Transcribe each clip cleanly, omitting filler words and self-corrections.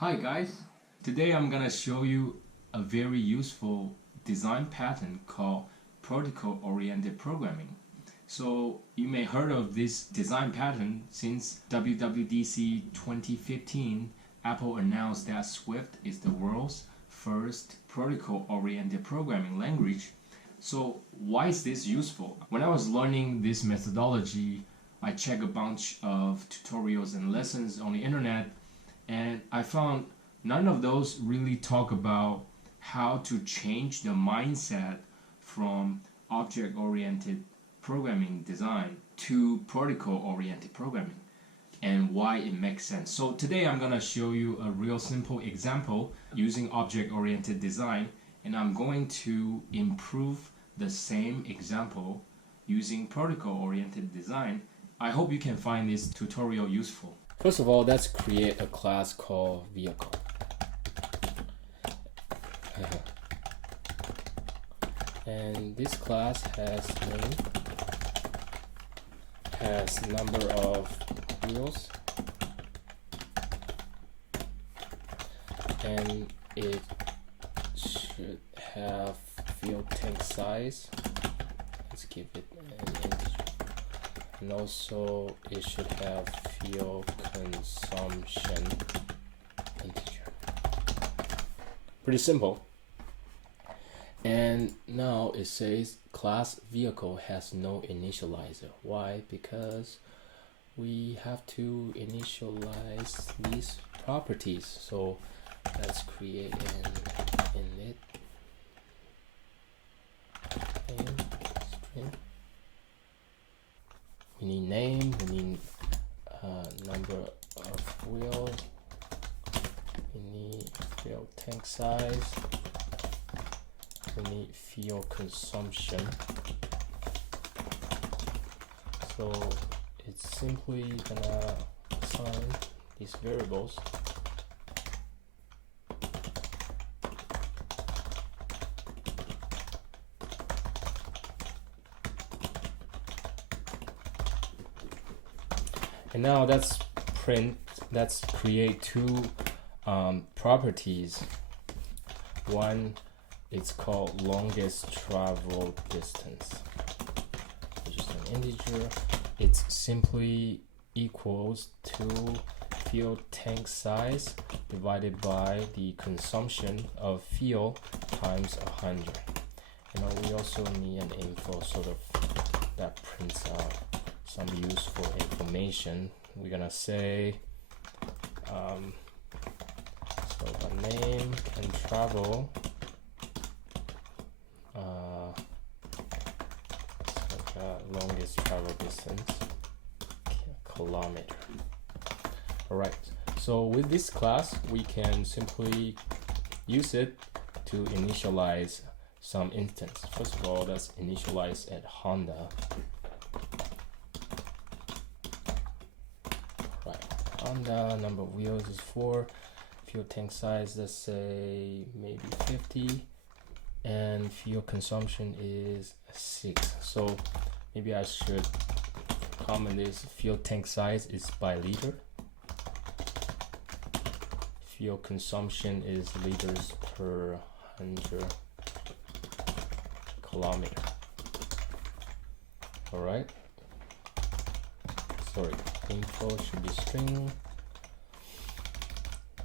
Hi guys, today I'm gonna show you a very useful design pattern called protocol-oriented programming. So you may heard of this design pattern since WWDC 2015. Apple announced that Swift is the world's first protocol-oriented programming language. So why is this useful? When I was learning this methodology, I checked a bunch of tutorials and lessons on the internet, and I found none of those really talk about how to change the mindset from object-oriented programming design to protocol-oriented programming and why it makes sense. So today I'm going to show you a real simple example using object-oriented design, and I'm going to improve the same example using protocol-oriented design. I hope you can find this tutorial useful. First of all, let's create a class called vehicle. And this class has name, has number of wheels, and it should have fuel tank size. Let's give it an integer. And also it should have fuel consumption integer. Pretty simple. And now it says class vehicle has no initializer. Why? Because we have to initialize these properties. So let's create an init and string. We need name, we need number of wheels, we need fuel tank size, we need fuel consumption. So it's simply gonna assign these variables. And now let's create two properties. One, it's called longest travel distance, which is an integer. It's simply equals to fuel tank size divided by the consumption of fuel times 100. And we also need an info sort of that prints out some useful information. We're gonna say so the name and travel longest travel distance kilometer. Alright, so with this class we can simply use it to initialize some instance. First of all, let's initialize at Honda. Honda, number of wheels is 4, fuel tank size, let's say maybe 50, and fuel consumption is 6. So maybe I should comment this fuel tank size is by liter. Fuel consumption is liters per 100 kilometer. Alright. Sorry, info should be string.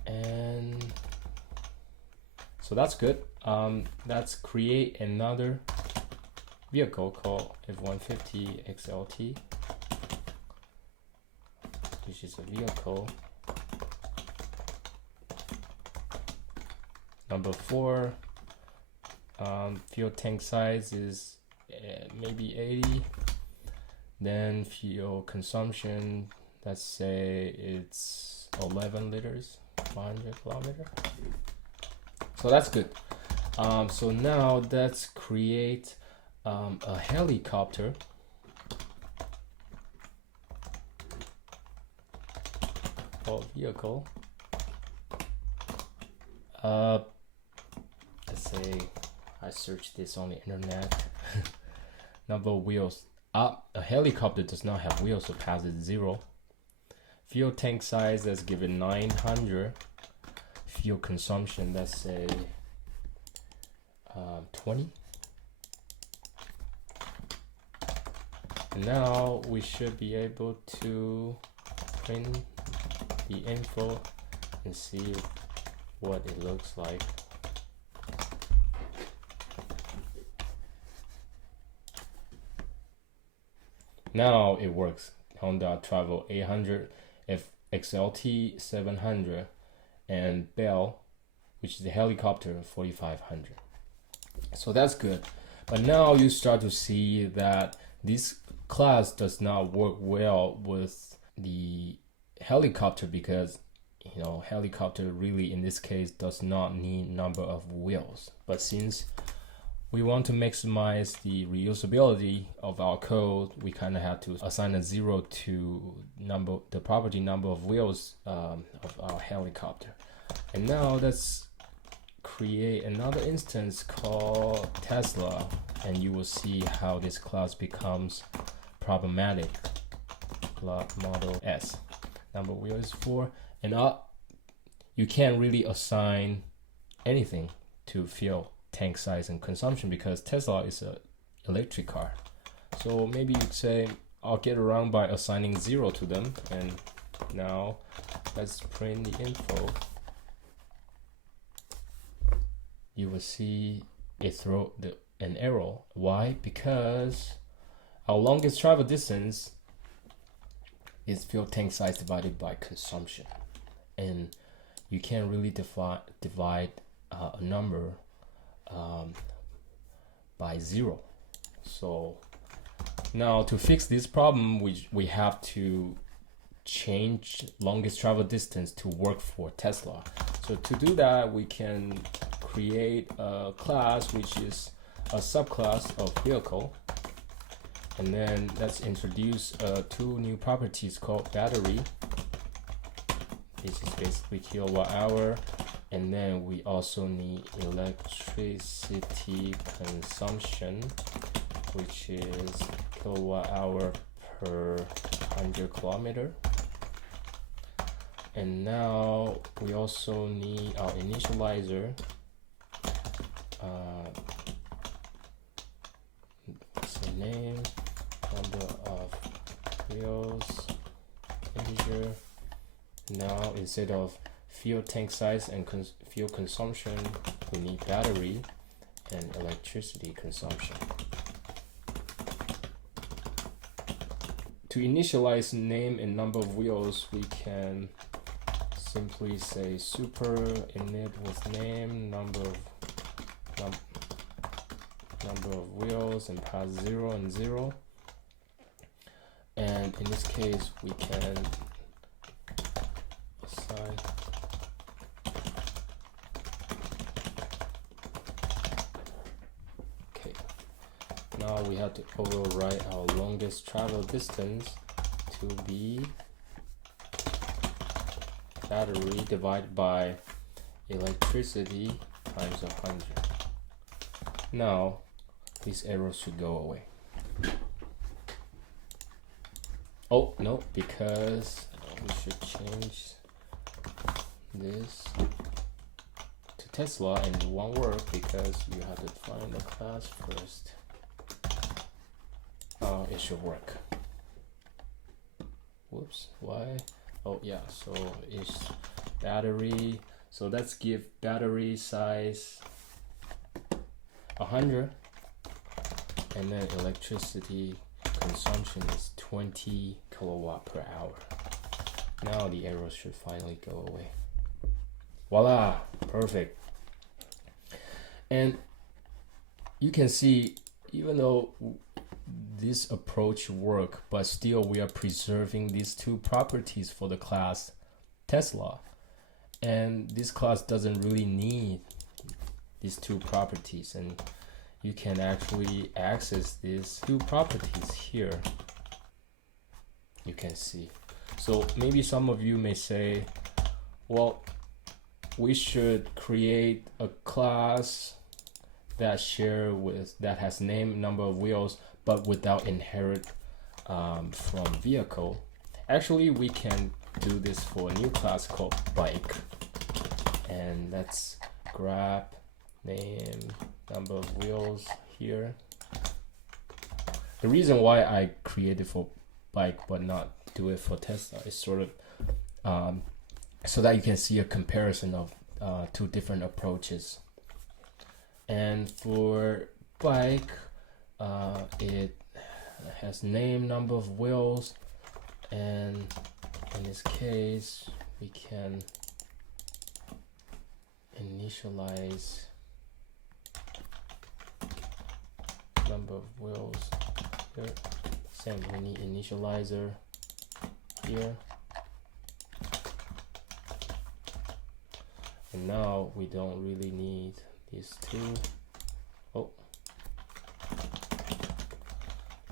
And so that's good. Let's create another vehicle called F-150 XLT, which is a vehicle. Number 4, fuel tank size is maybe 80. Then fuel consumption, let's say it's 11 liters, 100 kilometer. So that's good. So now let's create a helicopter. Or vehicle. Let's say I searched this on the internet. Number of wheels. A helicopter does not have wheels, so passes 0. Fuel tank size is given 900. fuel consumption, let's say 20. Now we should be able to print the info and see what it looks like. Now it works. Honda Travel 800, XLT 700, and Bell, which is the helicopter, 4500. So that's good. But now you start to see that this class does not work well with the helicopter, because helicopter really in this case does not need number of wheels. But since we want to maximize the reusability of our code, we kind of have to assign a 0 to the property number of wheels of our helicopter. And now let's create another instance called Tesla, and you will see how this class becomes problematic. Model S, number of wheels is 4, and you can't really assign anything to fuel tank size and consumption because Tesla is an electric car. So maybe you'd say, I'll get around by assigning 0 to them. And now let's print the info. You will see it throw an error. Why? Because our longest travel distance is fuel tank size divided by consumption, and you can't really divide a number by 0. So now to fix this problem, we have to change longest travel distance to work for Tesla. So to do that, we can create a class which is a subclass of vehicle, and then let's introduce 2 new properties called battery. This is basically kilowatt hour, and then we also need electricity consumption, which is kilowatt hour per 100 kilometer. And now we also need our initializer. Say name, number of wheels, integer. Now instead of fuel tank size and fuel consumption, we need battery and electricity consumption. To initialize name and number of wheels, we can simply say super init with name, number of wheels, and pass 0 and 0. And in this case, we can assign now we have to overwrite our longest travel distance to be battery divided by electricity times 100. Now these errors should go away. Oh no, because we should change this to Tesla, and it won't work because you have to find the class first. It should work. Whoops, why? Oh yeah, so it's battery. So let's give battery size 100, and then electricity consumption is 20 kilowatt per hour. Now the errors should finally go away. Voila, perfect. And you can see, even though this approach works, but still we are preserving these 2 properties for the class Tesla, and this class doesn't really need these 2 properties, and you can actually access these 2 properties here. You can see. So maybe some of you may say, well, we should create a class that has name, number of wheels, but without inherit from vehicle. Actually, we can do this for a new class called bike. and let's grab name, number of wheels here. The reason why I created for bike but not do it for Tesla is sort of so that you can see a comparison of two different approaches. And for bike, it has name, number of wheels, and in this case we can initialize number of wheels here. Same, we need initializer here. And now we don't really need these two. Oh,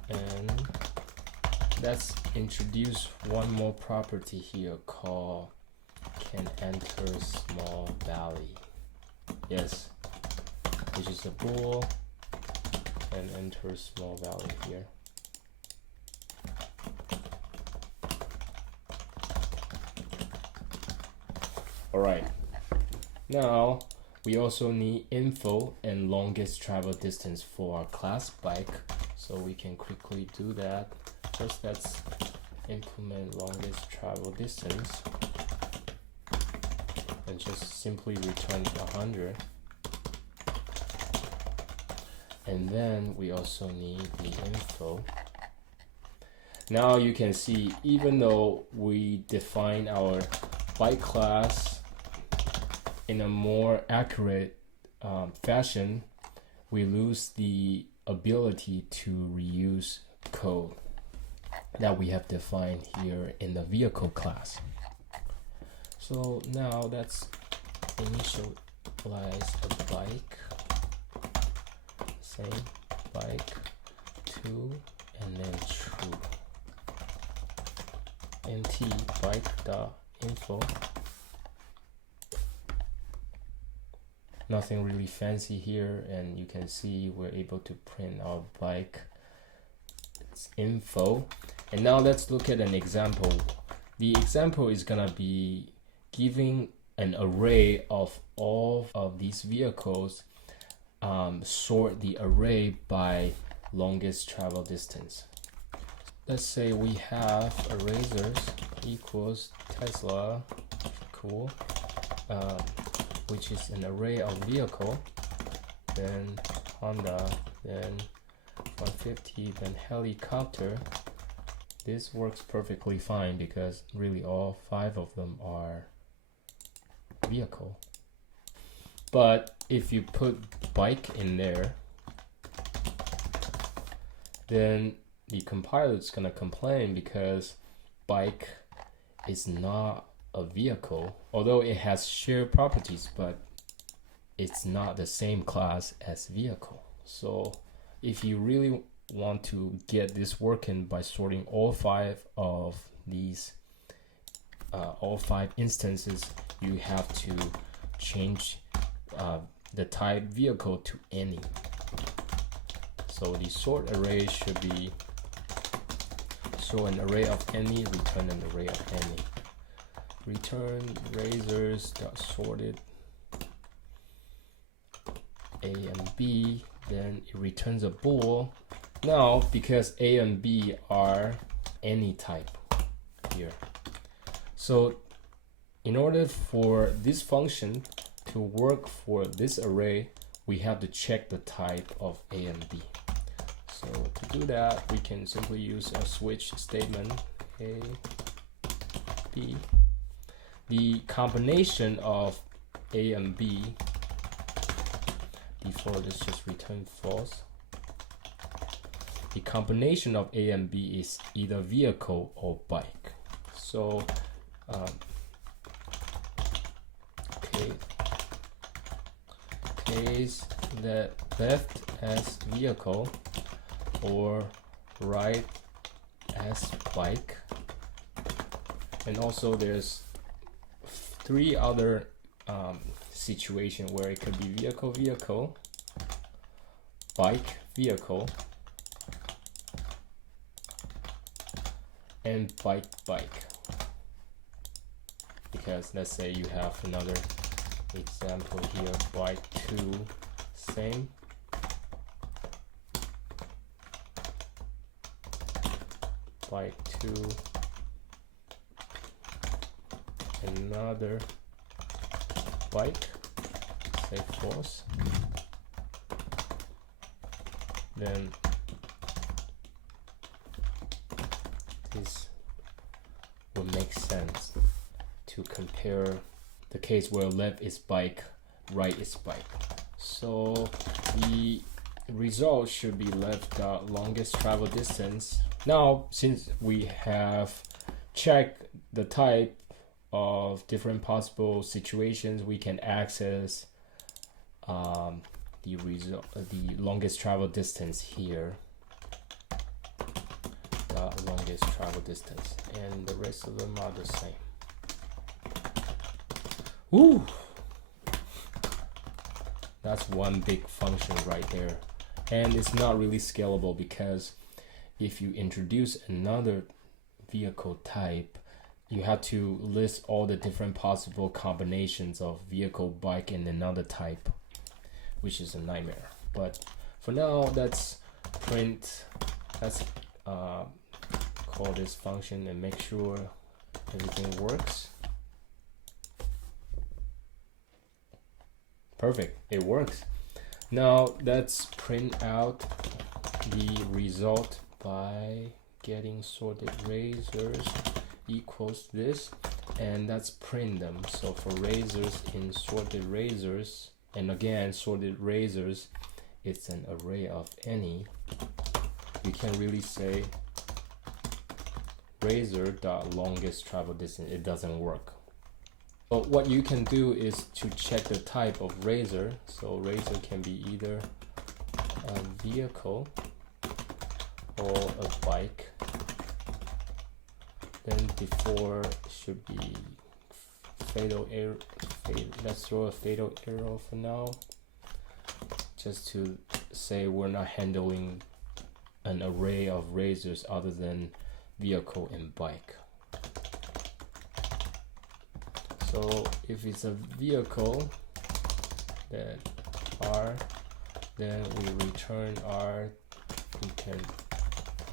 and let's introduce one more property here called can enter small valley. Yes, which is a bool and enter small valley here. All right. Now we also need info and longest travel distance for our class bike, so we can quickly do that. First, let's implement longest travel distance and just simply return 100. And then we also need the info. Now you can see, even though we define our bike class in a more accurate fashion, we lose the ability to reuse code that we have defined here in the vehicle class. So now let's initialize a bike, same bike to, and then true. Nt bike.info. Nothing really fancy here, and you can see we're able to print our bike. It's info. And now let's look at an example. The example is gonna be giving an array of all of these vehicles, sort the array by longest travel distance. Let's say we have erasers equals Tesla, cool, which is an array of vehicle, then Honda, then 150, then helicopter. This works perfectly fine because really all 5 of them are vehicle. But if you put bike in there, then the compiler is gonna complain because bike is not a vehicle, although it has shared properties, but it's not the same class as vehicle. So if you really want to get this working by sorting all 5 of these, all 5 instances, you have to change the type vehicle to any. So the sort array should be sort an array of any, return an array of any. Return razors dot sorted A and B, then it returns a bool. Now, because A and B are any type here, so in order for this function to work for this array, we have to check the type of A and B. So to do that, we can simply use a switch statement, A, B. The combination of A and B, before this just return false. The combination of A and B is either vehicle or bike. So case that left as vehicle or right as bike. And also there's 3 other situation where it could be vehicle, vehicle, bike, vehicle, and bike, bike. Because let's say you have another example here, bike 2, same. Bike 2, another bike, say false. Then this will make sense to compare the case where left is bike, right is bike. So the result should be left longest travel distance. Now, since we have checked the type of different possible situations, we can access the result, the longest travel distance here. The longest travel distance, and the rest of them are the same. Ooh, that's one big function right there, and it's not really scalable because if you introduce another vehicle type, you have to list all the different possible combinations of vehicle, bike, and another type, which is a nightmare. But for now, let's print, let's call this function and make sure everything works. Perfect, it works. Now let's print out the result by getting sorted razors equals this, and let's print them. So for razors in sorted razors, and again sorted razors, it's an array of any. You can really say razor dot longest travel distance. It doesn't work. But what you can do is to check the type of razor. So razor can be either a vehicle or a bike. Then before should be fatal error. Let's throw a fatal arrow for now, just to say we're not handling an array of razors other than vehicle and bike. So if it's a vehicle, then R, then we return R. We can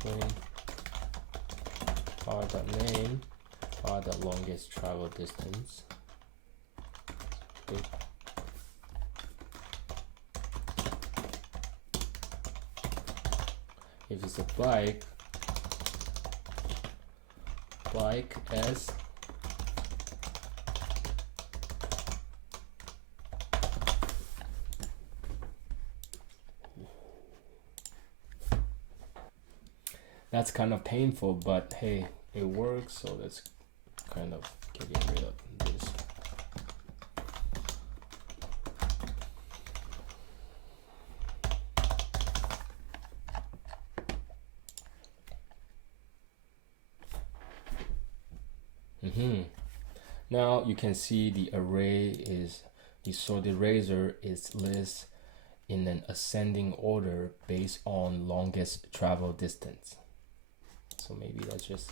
print R.name, R.longest travel distance. Okay. If it's a bike, bike S, that's kind of painful, but hey, it works, so that's kind of getting rid of this. Now you can see the array is, the sorted razor is list in an ascending order based on longest travel distance. So maybe let's just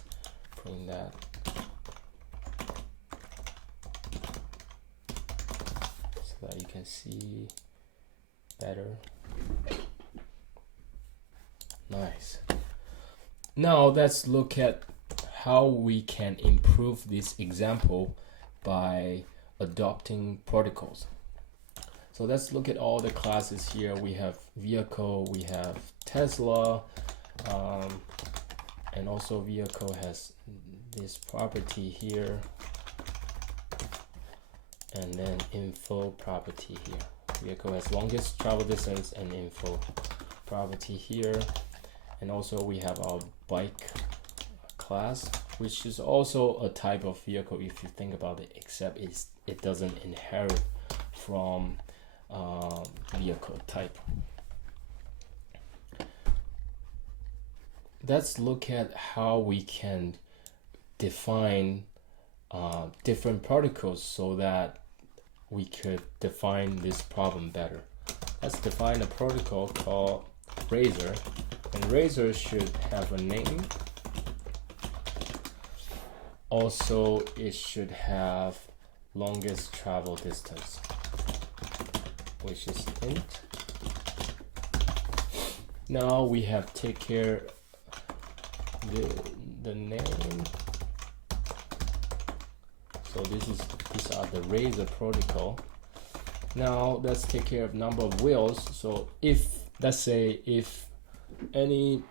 print that. So that you can see better. Nice. Now let's look at how we can improve this example by adopting protocols. So let's look at all the classes here. We have vehicle, we have Tesla, and also vehicle has this property here, and then info property here. Vehicle has longest travel distance and info property here. And also we have our bike class, which is also a type of vehicle if you think about it, except it doesn't inherit from vehicle type. Let's look at how we can define different protocols so that we could define this problem better. Let's define a protocol called Razor, and Razor should have a name. Also, it should have longest travel distance, which is int. Now we have take care the name. So these are the Razor protocol. Now let's take care of number of wheels. So if, let's say, if any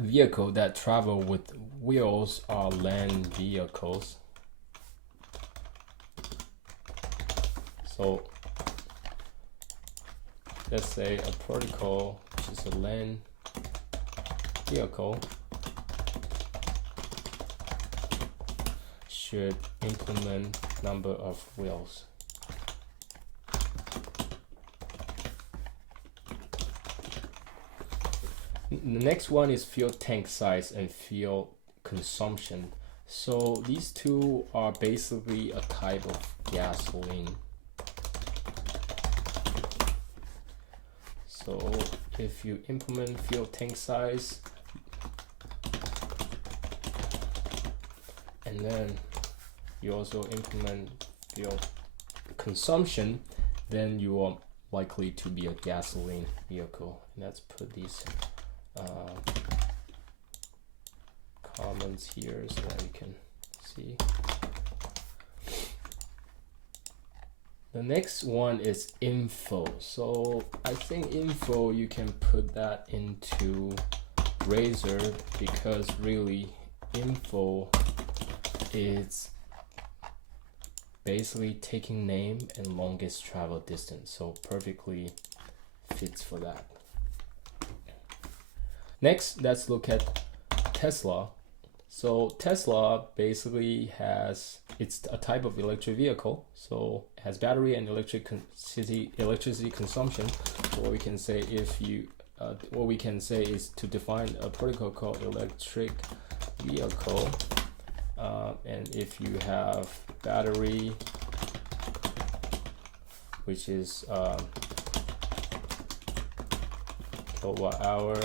vehicle that travel with wheels are land vehicles. So let's say a protocol which is a land vehicle should implement number of wheels. The next one is fuel tank size and fuel consumption. So these two are basically a type of gasoline. So if you implement fuel tank size and then you also implement fuel consumption, then you are likely to be a gasoline vehicle. Let's put these comments here so that you can see. The next one is info. So I think info, you can put that into Razor, because really info is basically taking name and longest travel distance, so perfectly fits for that. Next, let's look at Tesla. So Tesla basically it's a type of electric vehicle, so it has battery and electricity consumption. So what we can say is to define a protocol called electric vehicle, and if you have battery, which is kilowatt hour,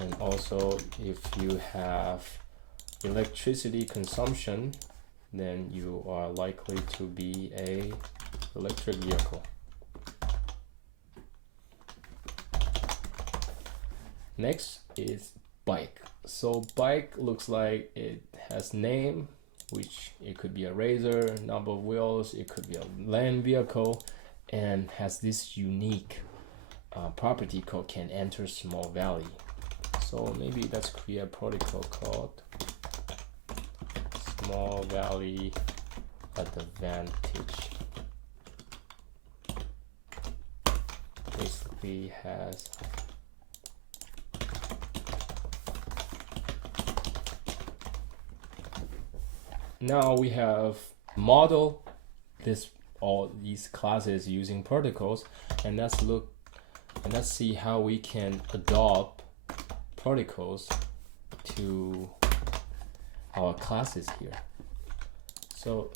and also if you have electricity consumption, then you are likely to be a electric vehicle. Next is bike. So bike looks like it has name, which it could be a Razor, number of wheels, it could be a land vehicle, and has this unique property called can enter small valley. So maybe let's create a protocol called small valley advantage. Basically has now we have model all these classes using protocols, and let's see how we can adopt protocols to our classes here. So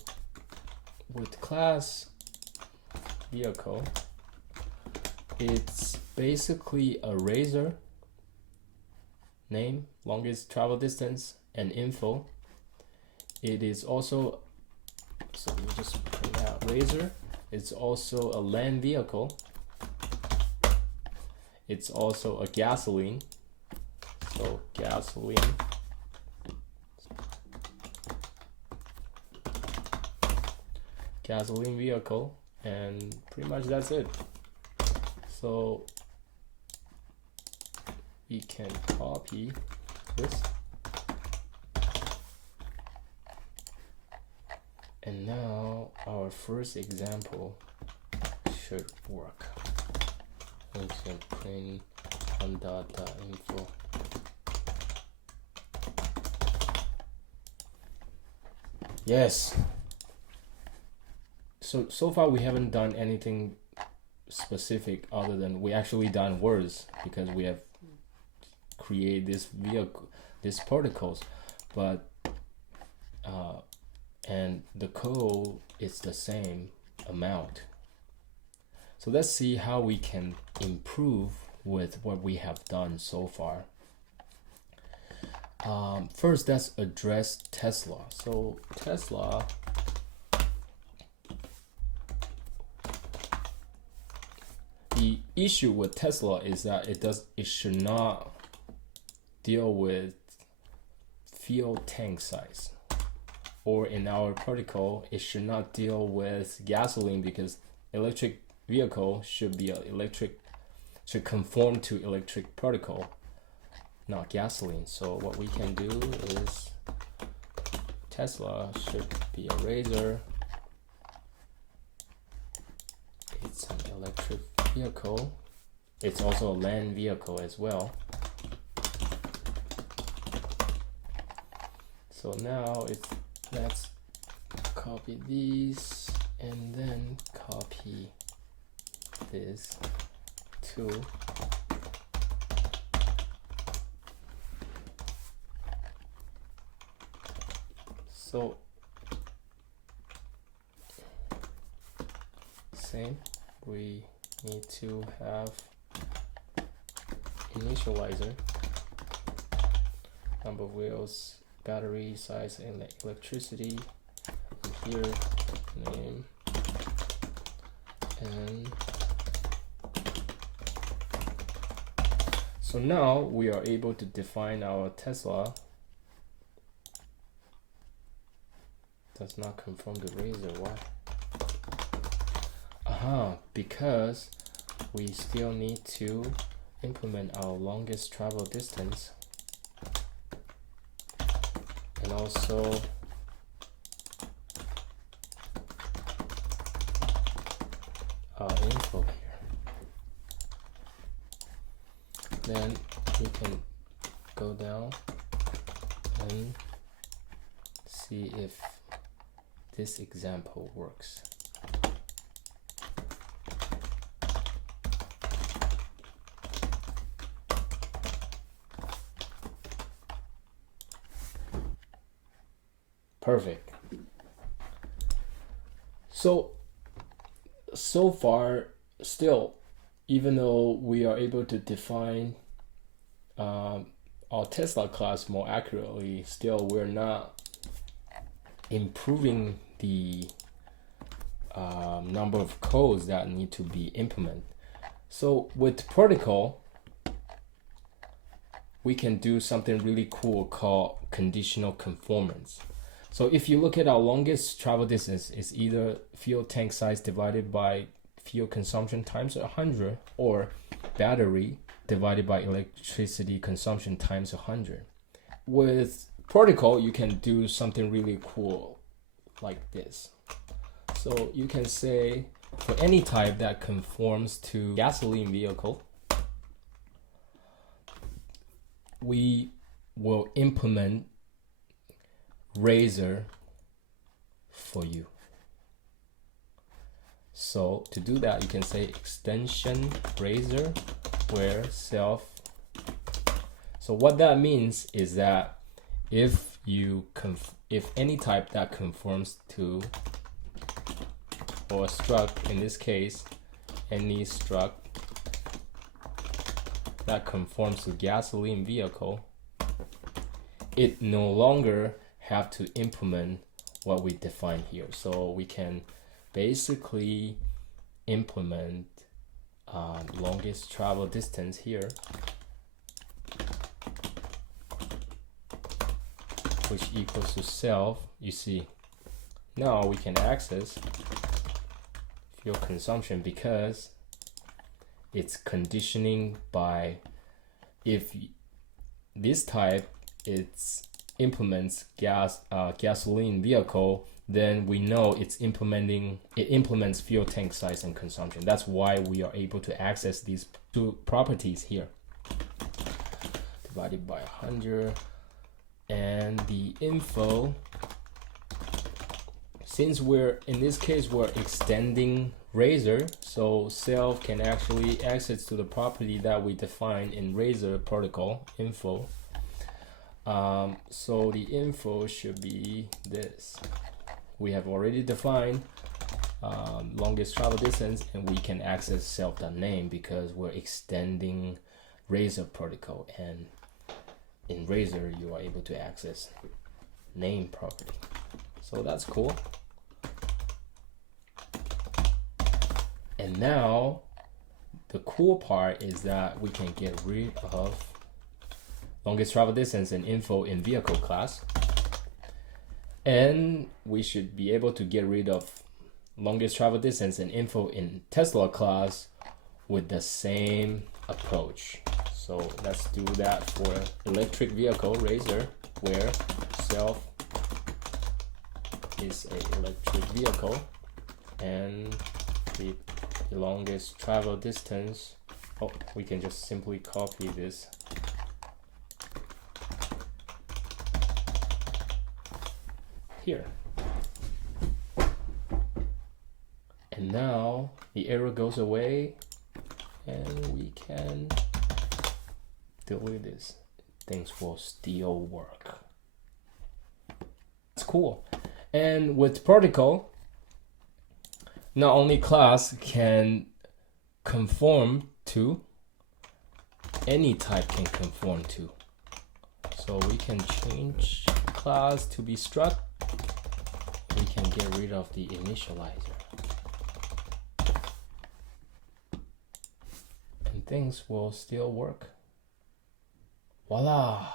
with class vehicle, it's basically a Razor, name, longest travel distance, and info. It is also, so we just print out Razor. It's also a land vehicle. It's also a gasoline. So gasoline vehicle, and pretty much that's it. So we can copy this, and now our first example should work. We can print on.info. Yes. So far we haven't done anything specific other than we actually done words, because we have created these protocols, but and the code is the same amount. So let's see how we can improve with what we have done so far. First, let's address Tesla. So Tesla, the issue with Tesla is that it should not deal with fuel tank size, or in our protocol it should not deal with gasoline, because electric vehicle should conform to electric protocol, not gasoline. So what we can do is Tesla should be a Razor. It's an electric vehicle. It's also a land vehicle as well. So now let's copy these and then copy this too. So same, we need to have initializer, number of wheels, battery size, and electricity, and here name, and so now we are able to define our Tesla. Does not conform to Razor. Why? Because we still need to implement our longest travel distance, and also our info here. Then we can go down and see if this example works. Perfect. So far, still, even though we are able to define our Tesla class more accurately, still we're not improving the number of codes that need to be implemented. So with protocol, we can do something really cool called conditional conformance. So if you look at our longest travel distance, it's either fuel tank size divided by fuel consumption times 100, or battery divided by electricity consumption times 100. With protocol, you can do something really cool like this. So you can say for any type that conforms to gasoline vehicle, we will implement Razor for you. So to do that, you can say extension Razor where self. So what that means is that if any type that conforms to, or struct, in this case, any struct that conforms to gasoline vehicle, it no longer have to implement what we define here. So we can basically implement longest travel distance here, which equals to self. You see, now we can access fuel consumption because it's conditioning by if this type implements gasoline vehicle, then we know it implements fuel tank size and consumption. That's why we are able to access these two properties here. Divided by 100, and the info, since in this case we're extending Razor, so self can actually access to the property that we define in Razor protocol info. So the info should be this. We have already defined longest travel distance, and we can access self.name because we're extending Razor protocol, and in Razor you are able to access name property. So that's cool. And now the cool part is that we can get rid of longest travel distance and info in vehicle class. And we should be able to get rid of longest travel distance and info in Tesla class with the same approach. So let's do that for electric vehicle Razor, where self is an electric vehicle and the longest travel distance. Oh, we can just simply copy this. Here. And now the error goes away and we can delete this. Things will still work. That's cool. And with protocol, not only class can conform to, any type can conform to. So we can change class to be struct. We can get rid of the initializer. And things will still work. Voila!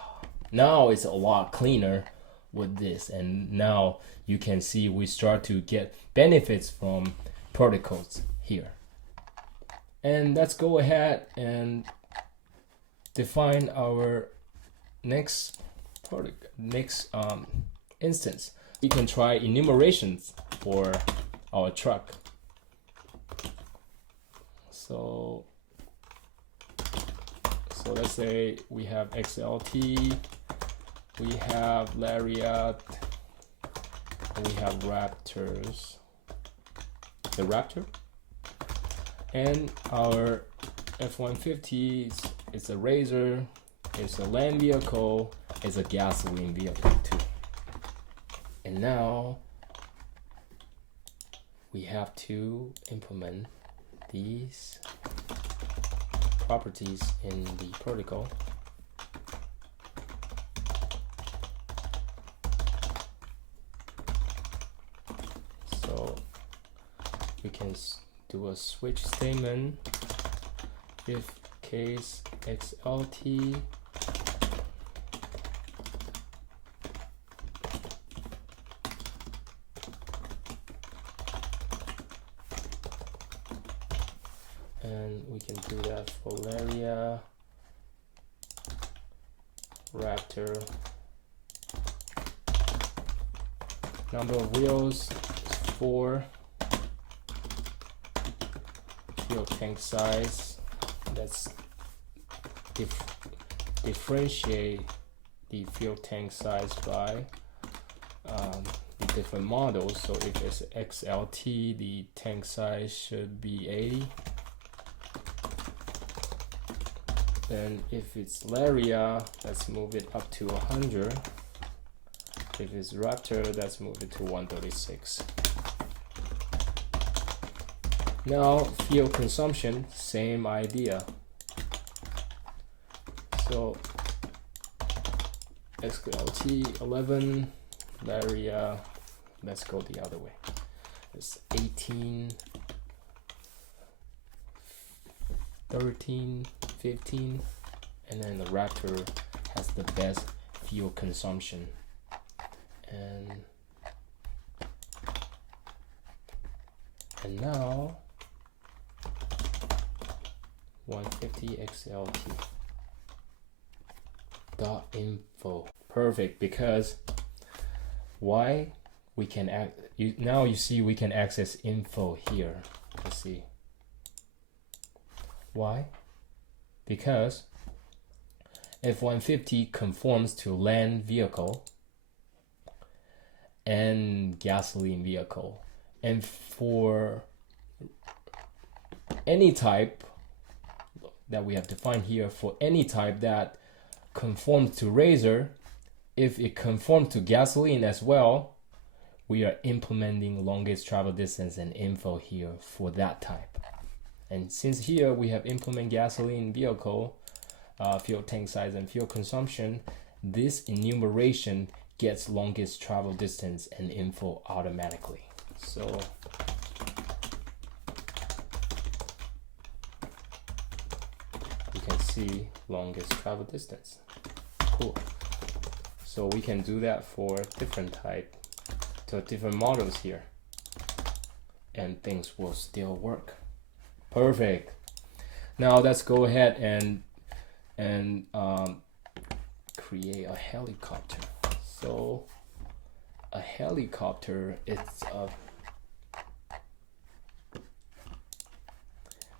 Now it's a lot cleaner with this, and now you can see we start to get benefits from protocols here. And let's go ahead and define our next instance. We can try enumerations for our truck. So let's say we have XLT, we have Lariat, and we have Raptors. The Raptor. And our F-150 is a Razor, it's a land vehicle, it's a gasoline vehicle too. And now we have to implement these properties in the protocol. So we can do a switch statement if case XLT and we can do that for Laria, Raptor. Number of wheels is 4. Fuel tank size, let's differentiate the fuel tank size by the different models. So if it's XLT, the tank size should be 80. Then if it's Laria, let's move it up to 100. If it's Raptor, let's move it to 136. Now fuel consumption, same idea. So XLT 11, Laria, let's go the other way. It's 18, 13, 15, and then the Raptor has the best fuel consumption. And now 150 XLT dot info. Perfect, because why? We can now you see we can access info here. Let's see. Why? Because F-150 conforms to land vehicle and gasoline vehicle. And for any type that we have defined here, for any type that conforms to Razor, if it conforms to gasoline as well, we are implementing longest travel distance and info here for that type. And since here we have implement gasoline vehicle, fuel tank size and fuel consumption, this enumeration gets longest travel distance and info automatically. So see longest travel distance. Cool. So we can do that for different models here, and things will still work. Perfect. Now let's go ahead and create a helicopter. So a helicopter,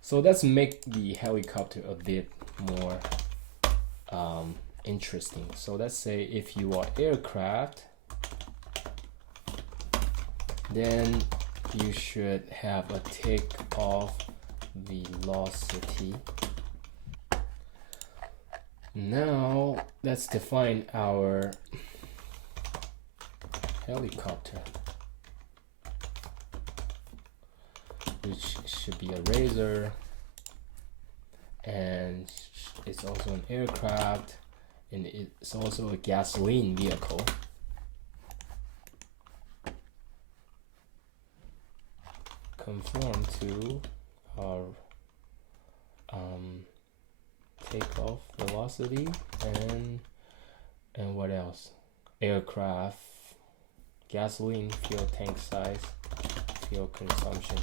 so let's make the helicopter a bit more interesting. So let's say if you are aircraft, then you should have a takeoff velocity. Now let's define our helicopter, which should be a razor, and it's also an aircraft, and it's also a gasoline vehicle. Conform to our takeoff velocity and what else? Aircraft, gasoline, fuel tank size, fuel consumption.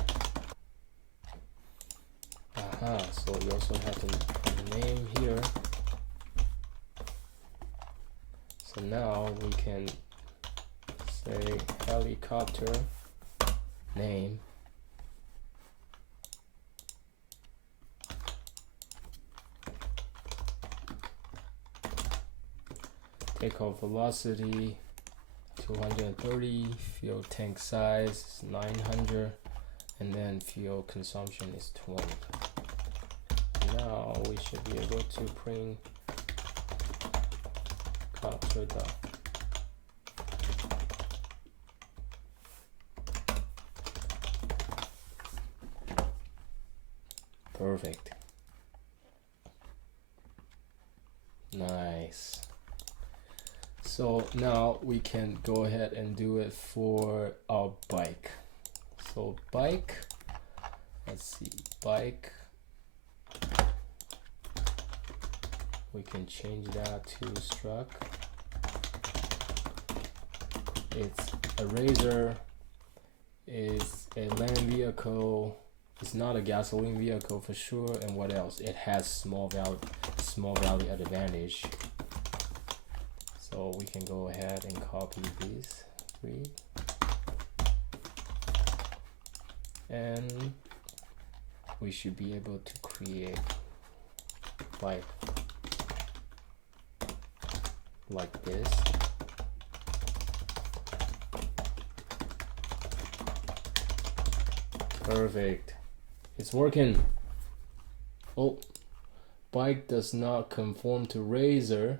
So you also have to put a name here. So now we can say helicopter name, takeoff velocity 230, fuel tank size is 900, and then fuel consumption is 20. Now we should be able to print copter dot. Perfect. Nice. So now we can go ahead and do it for our bike. So bike, let's see, bike, we can change that to struck. It's a razor, it's a land vehicle, it's not a gasoline vehicle for sure, and what else? It has small value advantage. So we can go ahead and copy these three, and we should be able to create bike like this. Perfect. It's working. Oh, bike does not conform to razor.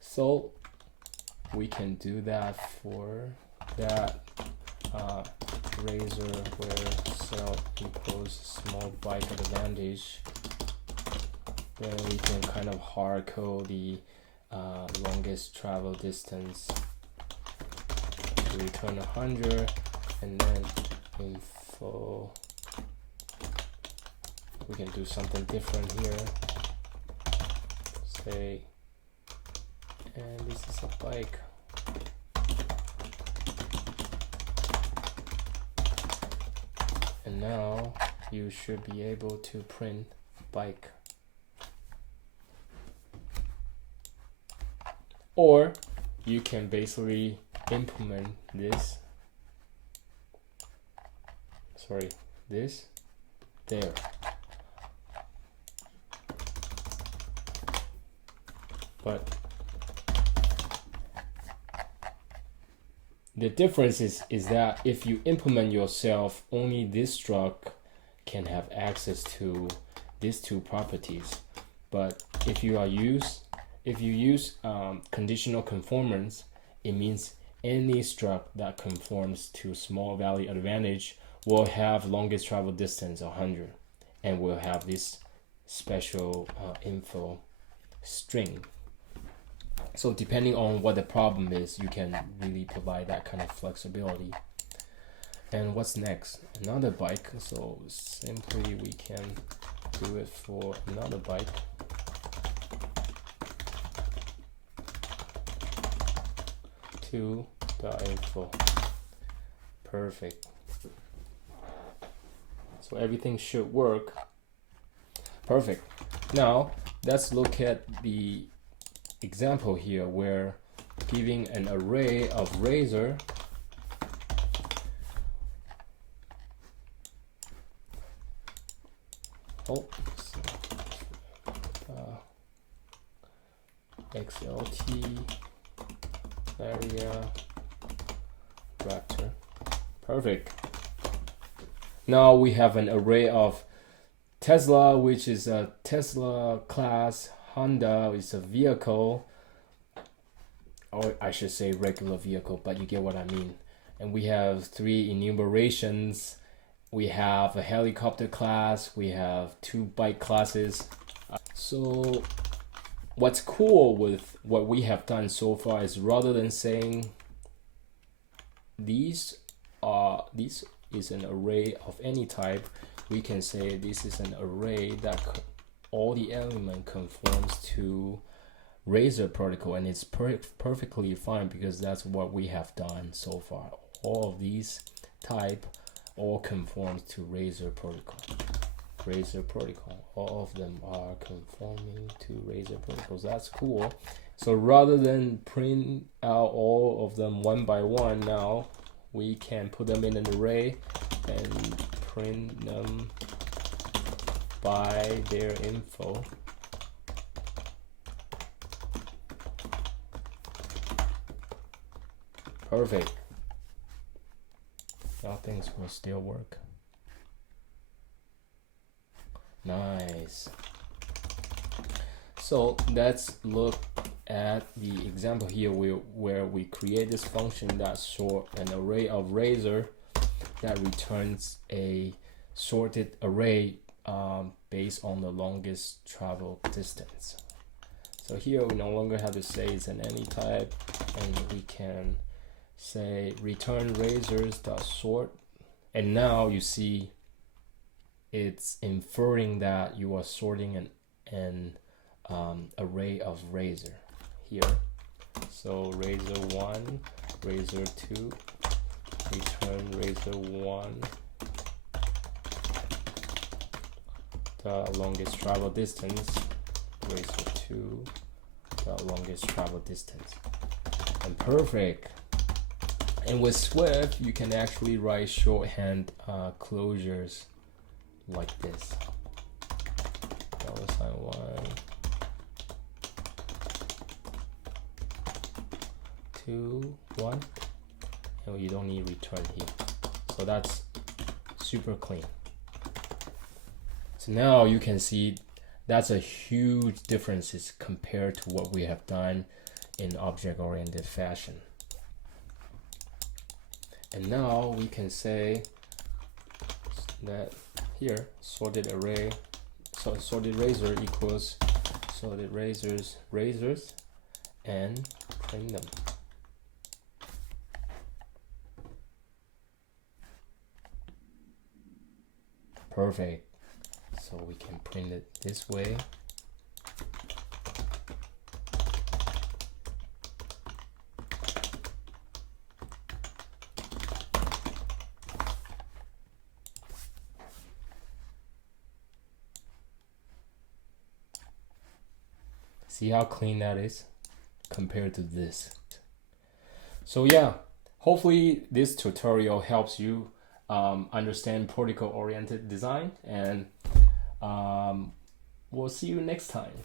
So we can do that for that razor where cell equals small bike advantage. Then we can kind of hard code the longest travel distance to return 100, and then info. We can do something different here. Say, and this is a bike. And now you should be able to print bike. Or you can basically implement this. This there. But the difference is that if you implement yourself, only this struct can have access to these two properties. But if you use conditional conformance, it means any struct that conforms to small value advantage will have longest travel distance 100, and will have this special info string. So depending on what the problem is, you can really provide that kind of flexibility. And what's next? Another bike. So simply we can do it for another bike. To the info. Perfect. So everything should work. Perfect. Now let's look at the example here where giving an array of razor XLT area raptor. Perfect. Now we have an array of Tesla, which is a Tesla class. Honda is a vehicle, or I should say regular vehicle, but you get what I mean. And we have 3 enumerations. We have a helicopter class. We have 2 bike classes. So what's cool with what we have done so far is rather than saying this is an array of any type, we can say this is an array that all the element conforms to Razor protocol, and it's perfectly fine because that's what we have done so far. All of these type all conforms to Razor protocol. Razor protocol, all of them are conforming to Razor protocols. That's cool. So rather than print out all of them one by one, now we can put them in an array and print them by their info. Perfect. Now things will still work. Nice. So let's look at the example here where we create this function that sort an array of razor that returns a sorted array based on the longest travel distance. So here we no longer have to say it's an any type, and we can say return razors.sort, and now you see it's inferring that you are sorting an array of razor here. So razor 1, razor 2, return razor 1, the longest travel distance, razor 2, the longest travel distance. And perfect. And with Swift, you can actually write shorthand closures like this. $1, 2, 1, and you don't need return here. So that's super clean. So now you can see that's a huge difference compared to what we have done in object-oriented fashion. And now we can say that here sorted array, so sorted razor equals sorted razors, and print them. Perfect. So we can print it this way. See how clean that is compared to this. So yeah, hopefully this tutorial helps you understand protocol-oriented design, and we'll see you next time.